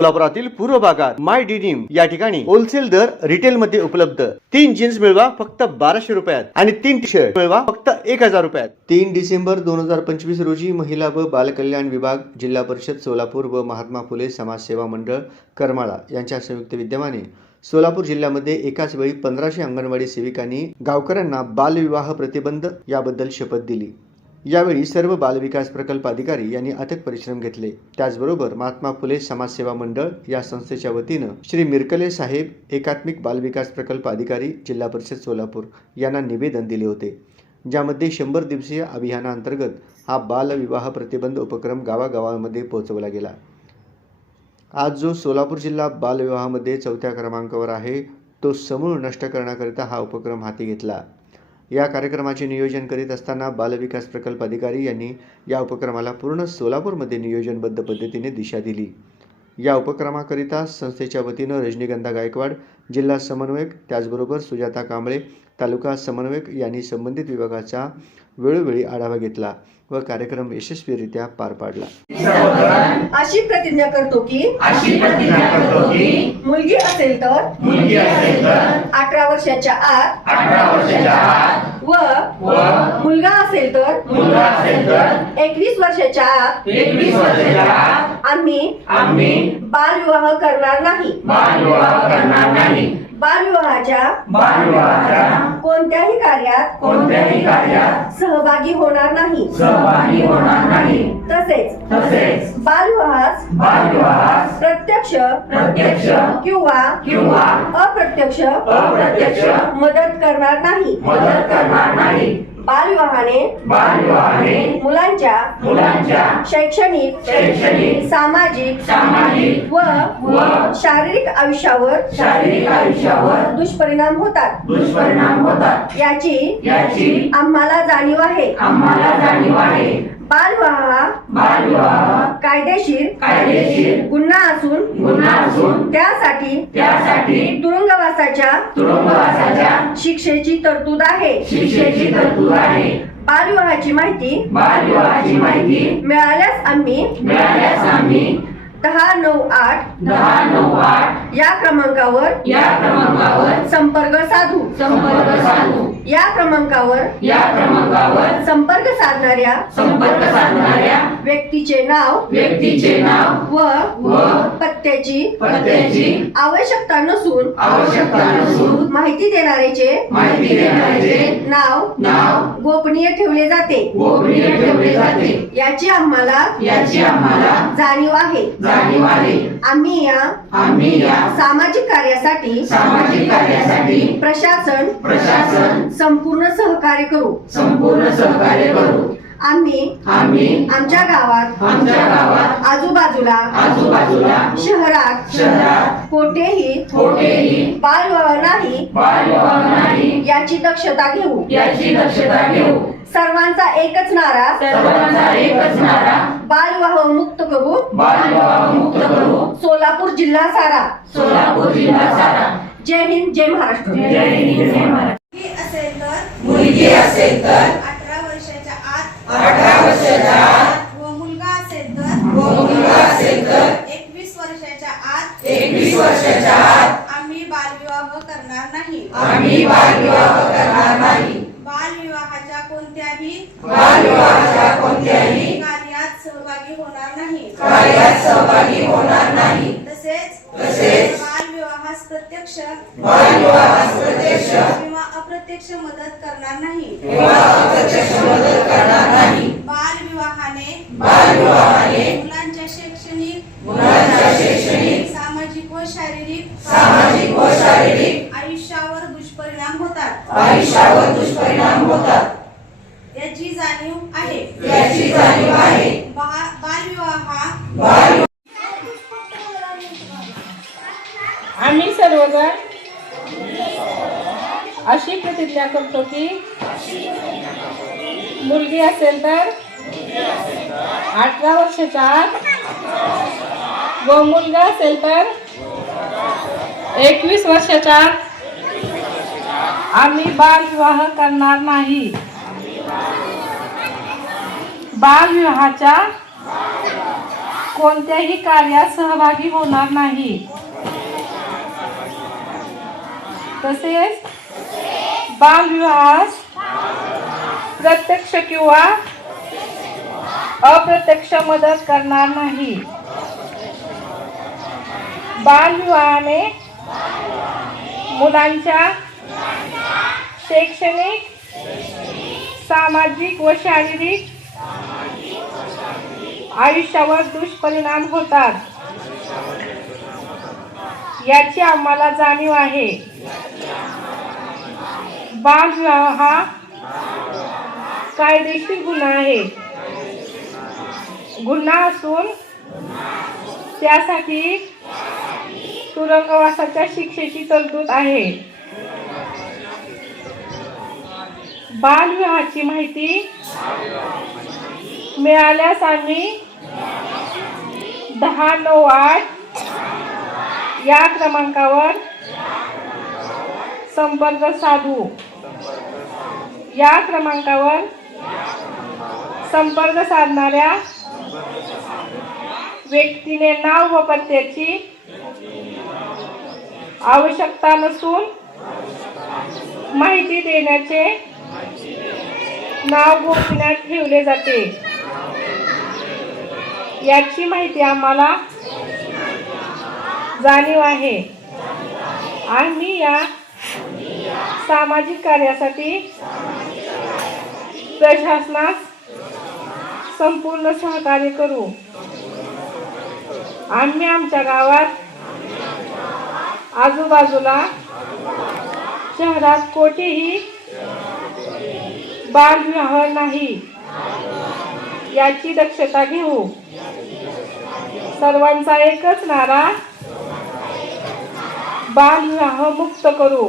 सोलापुरातील पूर्व भागात माय डिनिम या ठिकाणी होलसेल दर रिटेल मध्ये उपलब्ध. तीन जीन्स मिळवा फक्त बाराशे रुपयात आणि तीन टी शर्ट मिळवा फक्त एक हजार रुपयात. तीन डिसेंबर दोन हजार पंचवीस रोजी महिला व बालकल्याण विभाग जिल्हा परिषद सोलापूर व महात्मा फुले समाजसेवा मंडळ करमाळा यांच्या संयुक्त विद्यमाने सोलापूर जिल्ह्यामध्ये एकाच वेळी पंधराशे अंगणवाडी सेविकांनी गावकऱ्यांना बालविवाह प्रतिबंध याबद्दल शपथ दिली. यावेळी सर्व बालविकास प्रकल्प अधिकारी यांनी अथक परिश्रम घेतले. त्याचबरोबर महात्मा फुले समाजसेवा मंडळ या संस्थेच्या वतीनं श्री मिरकले साहेब एकात्मिक बालविकास प्रकल्प अधिकारी जिल्हा परिषद सोलापूर यांना निवेदन दिले होते. ज्यामध्ये शंभर दिवसीय अभियानाअंतर्गत हा बालविवाह प्रतिबंध उपक्रम गावागावांमध्ये पोहोचवला गेला. आज जो सोलापूर जिल्हा बालविवाहामध्ये चौथ्या क्रमांकावर आहे तो समूळ नष्ट करण्याकरिता हा उपक्रम हाती घेतला. या कार्यक्रमाचे नियोजन करीत असताना बालविकास प्रकल्प अधिकारी यांनी या उपक्रमाला पूर्ण सोलापूरमध्ये नियोजनबद्ध पद्धतीने दिशा दिली. या उपक्रमाकरिता संस्थेच्या वतीनं रजनीगंधा गायकवाड जिल्हा समन्वयक त्याचबरोबर सुजाता कांबळे तालुका समन्वयक यांनी संबंधित विभागाचा वेळोवेळी आढावा घेतला व कार्यक्रम यशस्वीरित्या पार पाडला. अशी प्रतिज्ञा करतो की अशी प्रतिज्ञा करतो की मुलगी असेल तर मुलगी असेल तर अठरा वर्षाच्या आत अठरा वर्षाच्या आत व मुलगा असेल तर मुलगा असेल तर एकवीस वर्षाच्या आत एकवीस वर्षाच्या आत आम्ही आम्ही बालविवाह करणार नाही. बालविवाह करणार नाही. बालविवाहाच्या बालविवाहाच्या कोणत्याही कार्यात कोणत्याही कार्यात सहभागी होणार नाही. सहभागी होणार नाही. तसेच तसेच बालविवाहास बालविवाहास प्रत्यक्ष प्रत्यक्ष किंवा किंवा अप्रत्यक्ष अप्रत्यक्ष मदत करणार नाही. मदत करणार नाही. बालविवाहाने बालविवाहाने मुलांच्या मुलांच्या शैक्षणिक शैक्षणिक सामाजिक सामाजिक व व शारीरिक आयुष्यावर शारीरिक आयुष्यावर दुष्परिणाम होतात. दुष्परिणाम होतात. याची याची आम्हाला जाणीव आहे. आम्हाला जाणीव आहे. बालविवाह कायदेशीर कायदेशीर गुन्हा असून गुन्हा असून त्यासाठी त्यासाठी तुरुंगवासाच्या तुरुंगवासाच्या शिक्षेची तरतूद आहे. शिक्षेची तरतूद आहे. बालविवाहाची माहिती बालविवाहाची माहिती मिळाल्यास आम्ही मिळाल्यास आम्ही दहा नऊ आठ दहा नऊ आठ या क्रमांकावर या क्रमांकावर संपर्क साधू. संपर्क साधू. या क्रमांकावर या क्रमांकावर संपर्क साधणाऱ्या संपर्क साधणाऱ्या व्यक्तीचे नाव व्यक्तीचे नाव व व पत्त्याची पत्त्याची आवश्यकता नसून आवश्यकता नसून माहिती देणाऱ्याचे माहिती देणाऱ्याचे नाव नाव गोपनीय ठेवले जाते. गोपनीय ठेवले जाते. याची आम्हाला याची आम्हाला जाणीव आहे. जाणीव आहे. आम्ही या आम्ही या सामाजिक कार्यासाठी सामाजिक कार्यासाठी प्रशासन प्रशासन संपूर्ण सहकार्य करू. संपूर्ण सहकार्य करू. आम्ही आम्ही आमच्या गावात आमच्या गावात आजूबाजूला आजूबाजूला शहरात शहरात कोठेही कोठेही बालविवाह नाही बालविवाह नाही याची दक्षता घेऊ. याची दक्षता घेऊ. सर्वांचा एकच नारा सर्वांचा एकच नारा बालविवाह मुक्त करू. बालविवाह मुक्त करू. सोलापूर जिल्हा सारा. सोलापूर जिल्हा सारा. जय हिंद जय महाराष्ट्र. जय हिंद जय महाराष्ट्र. असेल तर? मुलगी असेल तर? अठरा वर्षाच्या आत? अठरा वर्षाच्या आत? व मुलगा असेल तर? व मुलगा असेल तर? एकवीस वर्षाच्या आत? एकवीस वर्षाच्या आत? आम्ही बालविवाह करणार नाही. आम्ही बालविवाह करणार नाही बालविवाहाच्या कोणत्याही बालविवाहाच्या कोणत्याही कार्यात सहभागी होणार नाही कार्यात सहभागी होणार नाही तसेच तसेच बालविवाहास प्रत्यक्ष बालविवाहास प्रत्यक्ष किंवा अप्रत्यक्ष मदत करणार नाही. बालविवाहाने प्रतिज्ञा करतो की मुलगी असेल तर अठरा वर्षाच्या आत व मुलगा असेल तर एकवीस वर्षाच्या आत आम्ही बालविवाह करणार नाही. बालविवाहाच्या कोणत्याही कार्यात सहभागी होणार नाही. तसेच बालविवाहास प्रत्यक्ष किंवा अप्रत्यक्ष मदत करणार नाही. बालविवाहाने मुलांच्या शैक्षणिक सामाजिक व शारीरिक आयुष्यावर दुष्परिणाम होतात. याची आम्हाला जाणीव आहे. बालविवाह हा कायदेशीर गुन्हा आहे. गुन्हा असून त्यासाठी तुरुंगवासाच्या शिक्षेची तरतूद आहे. बालविवाहाची माहिती मिळाल्यास आम्ही दहा नऊ आठ या क्रमांकावर संपर्क साधू. या क्रमांकावर संपर्क साधणाऱ्या व्यक्तीने नाव व पत्त्याची आवश्यकता नसून माहिती देण्याचे नाव गोपनीय ठेवले जाते. याची माहिती आम्हाला जाणीव आहे. आम्ही या सामाजिक कार्यासाठी प्रशासनास संपूर्ण सहकार्य करू. आम्ही आमच्या गावात आजूबाजूला शहरात कोठेही बालविवाह नाही. याची दक्षता घेऊ. सर्वांचा एकच नारा बालविवाह मुक्त करू.